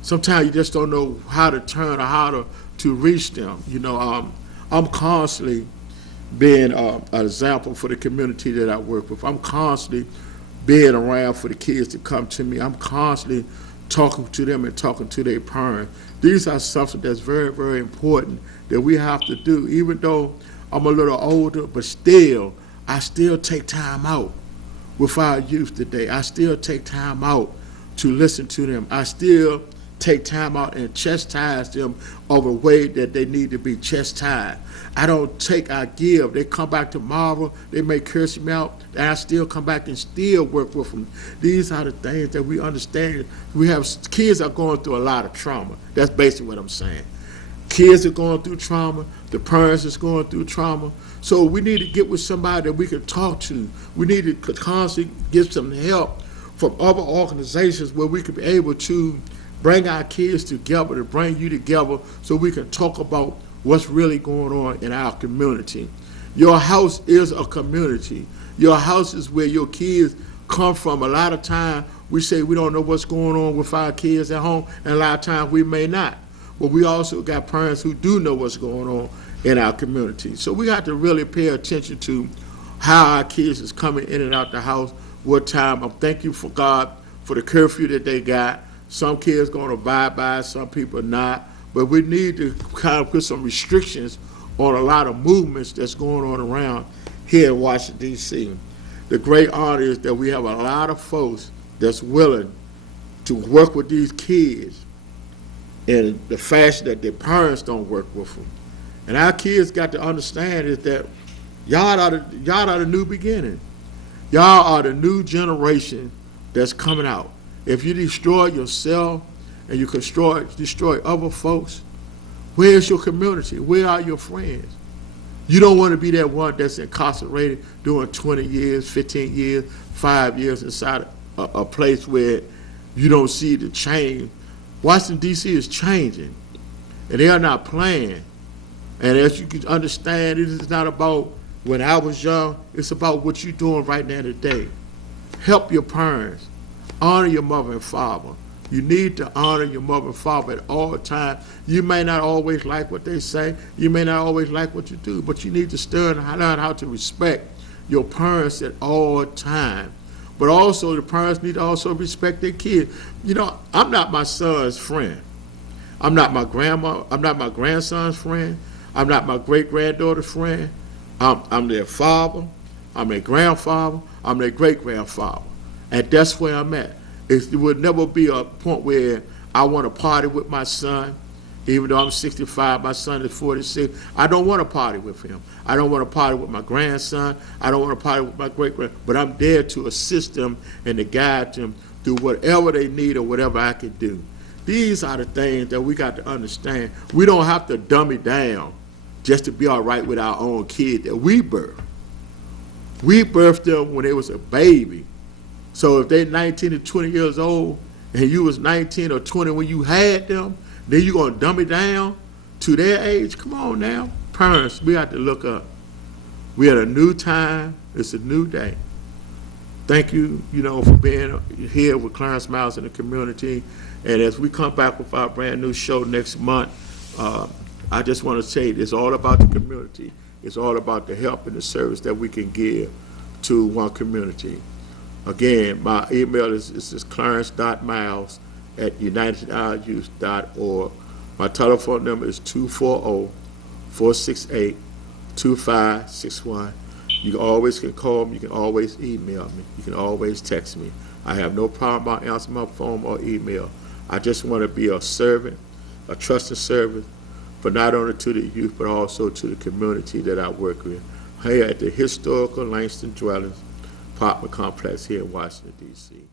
Sometimes you just don't know how to turn or how to reach them. I'm constantly being an example for the community that I work with. I'm constantly being around for the kids to come to me. I'm constantly talking to them and talking to their parents. These are something that's very, very important that we have to do. Even though I'm a little older, but still, I still take time out with our youth today. I still take time out to listen to them. I still take time out and chastise them of a way that they need to be chastised. I don't take, I give. They come back tomorrow, they may curse me out, and I still come back and still work with them. These are the things that we understand. We have kids are going through a lot of trauma. That's basically what I'm saying. Kids are going through trauma. The parents is going through trauma. So we need to get with somebody that we can talk to. We need to constantly get some help from other organizations where we can be able to bring our kids together, to bring you together so we can talk about what's really going on in our community. Your house is a community. Your house is where your kids come from. A lot of times we say we don't know what's going on with our kids at home, and a lot of times we may not. But we also got parents who do know what's going on in our community. So we got to really pay attention to how our kids is coming in and out the house, what time. I'm thanking for God for the curfew that they got. Some kids going to abide by it, some people not. But we need to kind of put some restrictions on a lot of movements that's going on around here in Washington, D.C. The great honor is that we have a lot of folks that's willing to work with these kids in the fashion that their parents don't work with them. And our kids got to understand is that y'all are the new beginning. Y'all are the new generation that's coming out. If you destroy yourself and you destroy other folks, where's your community? Where are your friends? You don't want to be that one that's incarcerated doing 20 years, 15 years, 5 years inside a place where you don't see the change. Washington, D.C. is changing, and they are not playing. And as you can understand, it is not about when I was young, it's about what you're doing right now today. Help your parents. Honor your mother and father. You need to honor your mother and father at all times. You may not always like what they say. You may not always like what you do, but you need to learn how to respect your parents at all times. But also, the parents need to also respect their kids. I'm not my son's friend. I'm not my grandson's friend. I'm not my great-granddaughter's friend. I'm their father. I'm their grandfather. I'm their great-grandfather. And that's where I'm at. It would never be a point where I want to party with my son. Even though I'm 65, my son is 46. I don't want to party with him. I don't want to party with my grandson. I don't want to party with my great-grand. But I'm there to assist them and to guide them through whatever they need or whatever I can do. These are the things that we got to understand. We don't have to dumb it down just to be all right with our own kid that we birthed. We birthed them when they was a baby. So if they're 19 to 20 years old and you was 19 or 20 when you had them, then you're going to dumb it down to their age? Come on now. Parents, we have to look up. We at a new time. It's a new day. Thank you, for being here with Clarence Miles in the community. And as we come back with our brand new show next month, I just want to say it's all about the community. It's all about the help and the service that we can give to one community. Again, my email is clarence.miles@unitedouryouth.org. My telephone number is 240-468-2561. You always can call me. You can always email me. You can always text me. I have no problem about answering my phone or email. I just want to be a servant, a trusted servant, but not only to the youth, but also to the community that I work with here at the historical Langston Dwellings apartment complex here in Washington, D.C.